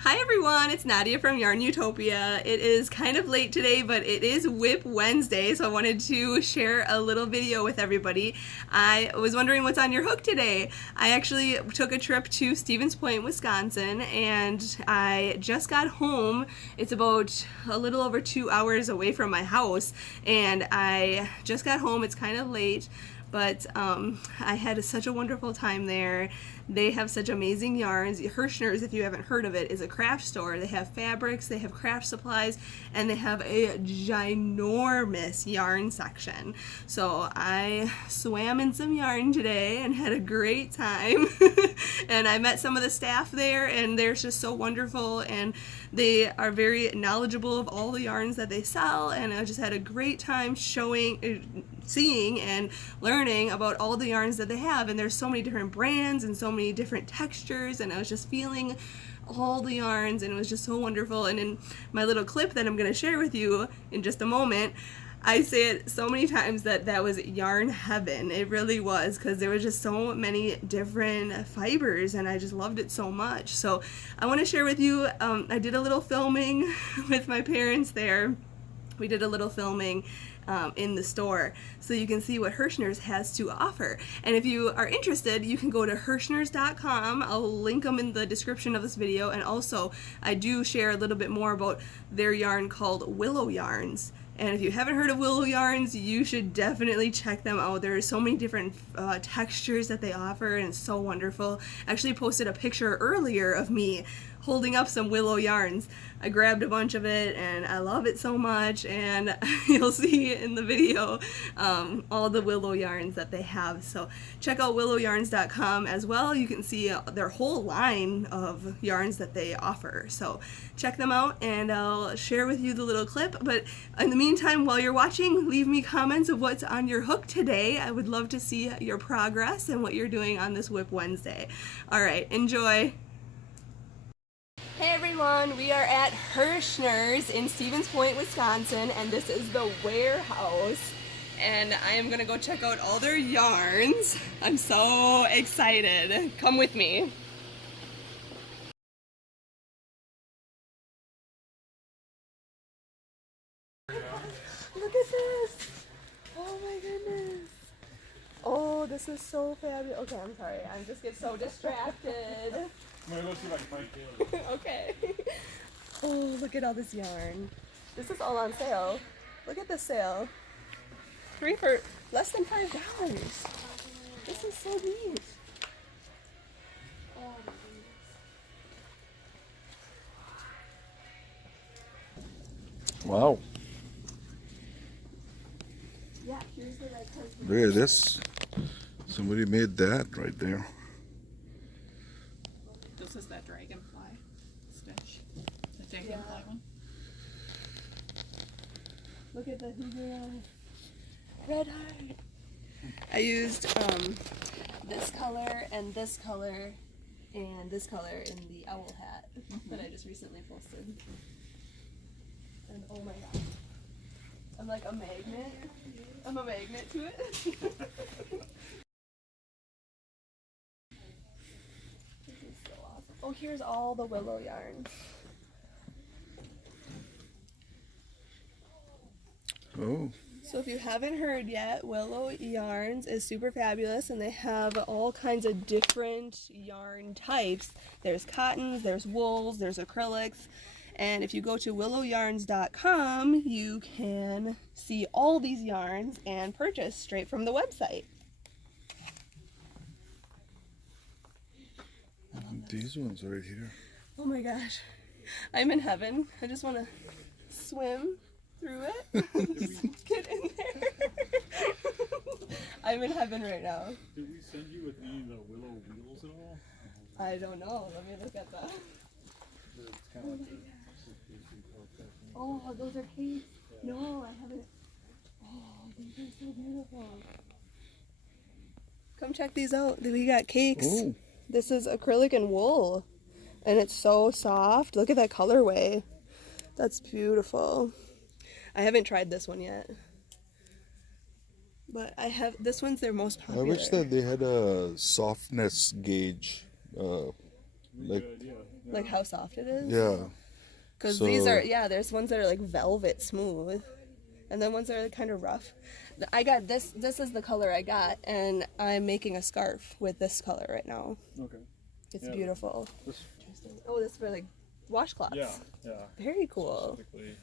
Hi everyone, it's Nadia from YARNutopia. It is kind of late today, but it is WIP Wednesday, so I wanted to share a little video with everybody. I was wondering what's on your hook today. I actually took a trip to Stevens Point, Wisconsin, and I just got home. It's about a little over 2 hours away from my house, and I just got home. It's kind of late, but I had such a wonderful time there. They have such amazing yarns. Hirschner's, if you haven't heard of it, is a craft store. They have fabrics, they have craft supplies, and they have a ginormous yarn section. So I swam in some yarn today and had a great time. And I met some of the staff there, and they're just so wonderful, and they are very knowledgeable of all the yarns that they sell, and I just had a great time seeing and learning about all the yarns that they have. And there's so many different brands and so many different textures, and I was just feeling all the yarns, and it was just so wonderful. And in my little clip that I'm going to share with you in just a moment, I say it so many times that was yarn heaven. It really was, because there was just so many different fibers, and I just loved it so much. So I want to share with you, I did a little filming with my parents there. We did a little filming in the store, so you can see what Hirschner's has to offer. And if you are interested, you can go to hirschners.com. I'll link them in the description of this video, and also I do share a little bit more about their yarn called Willow Yarns. And if you haven't heard of Willow Yarns, you should definitely check them out. There are so many different textures that they offer, and it's so wonderful. I actually posted a picture earlier of me holding up some Willow Yarns. I grabbed a bunch of it, and I love it so much, and you'll see in the video all the Willow Yarns that they have. So check out willowyarns.com as well. You can see their whole line of yarns that they offer. So check them out, and I'll share with you the little clip. But in the meantime, while you're watching, leave me comments of what's on your hook today. I would love to see your progress and what you're doing on this WIP Wednesday. All right, enjoy. Hey everyone, we are at Hirschner's in Stevens Point, Wisconsin, and this is the warehouse. And I am gonna go check out all their yarns. I'm so excited. Come with me. Look at this! Oh my goodness! Oh, this is so fabulous. Okay, I'm sorry. I just get so distracted. I'm gonna go see if I can find Caleb. Okay. Oh, look at all this yarn. This is all on sale. Look at this sale. 3 for less than $5. This is so neat. Oh my goodness. Wow. Yeah, here's the red card. Look at this. Somebody made that right there. This is that dragonfly stitch. The dragonfly one. Look at the red heart. I used this color and this color and this color in the owl hat that I just recently posted. And oh my god, I'm like a magnet. I'm a magnet to it. This is so awesome. Oh, here's all the willow yarn. Oh. So if you haven't heard yet, Willow Yarns is super fabulous, and they have all kinds of different yarn types. There's cottons, there's wools, there's acrylics, and if you go to willowyarns.com, you can see all these yarns and purchase straight from the website. These ones right here. Oh my gosh, I'm in heaven. I just want to swim through it. Just get in there. I'm in heaven right now. Did we send you with any of the willow wheels at all? I don't know. Let me look at that. It's kind of like Oh, those are cakes. No, I haven't. Oh, these are so beautiful. Come check these out. We got cakes. Oh. This is acrylic and wool, and it's so soft. Look at that colorway. That's beautiful. I haven't tried this one yet, but I have. This one's their most popular. I wish that they had a softness gauge. good idea. like how soft it is. Yeah. Because So- these are, yeah, there's ones that are like velvet smooth, and then ones that are kind of rough. I got this is the color I got, and I'm making a scarf with this color right now. Okay. It's Yeah. beautiful. This, Oh, this is for like washcloths. yeah, yeah. Very cool. Specifically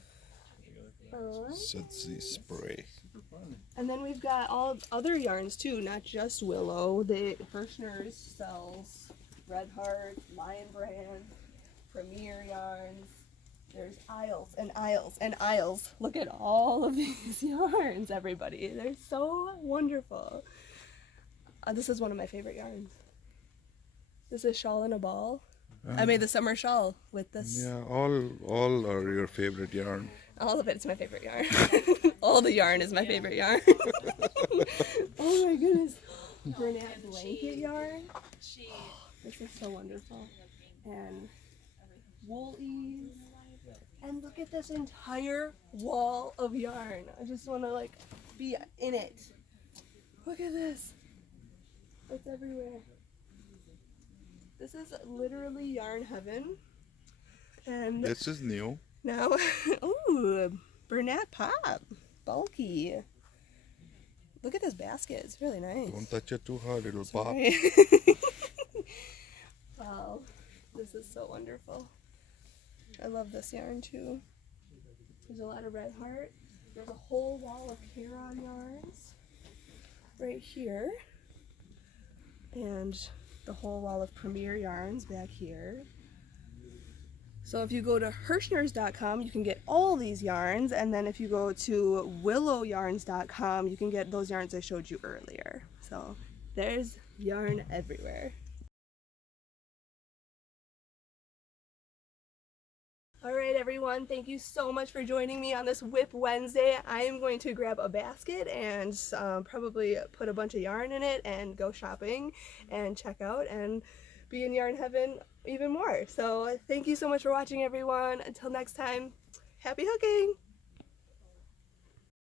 together for that. Alright. Sudsy spray. Super fun. And then we've got all other yarns too, not just willow. Hirschner's sells Red Heart, Lion Brand, Premier Yarns. There's aisles and aisles and aisles. Look at all of these yarns, everybody. They're so wonderful. This is one of my favorite yarns. This is Shawl in a Ball. I made the summer shawl with this. Yeah, all are your favorite yarn. All of it's my favorite yarn. All the yarn is my favorite yarn. Oh my goodness. Bernat blanket yarn. This is so wonderful. And wool ease. And look at this entire wall of yarn. I just want to like be in it. Look at this. It's everywhere. This is literally yarn heaven. And This is new. now, ooh, Bernat Pop. Bulky. Look at this basket. It's really nice. Don't touch it too hard, it'll pop. Right. Wow. This is so wonderful. I love this yarn too. There's a lot of Red Heart. There's a whole wall of Huron yarns right here. And the whole wall of Premier yarns back here. So if you go to Hirschners.com, you can get all these yarns, and then if you go to willowyarns.com, you can get those yarns I showed you earlier. So there's yarn everywhere. All right, everyone, thank you so much for joining me on this WIP Wednesday. I am going to grab a basket and probably put a bunch of yarn in it and go shopping and check out and be in yarn heaven even more. So thank you so much for watching, everyone. Until next time, happy hooking!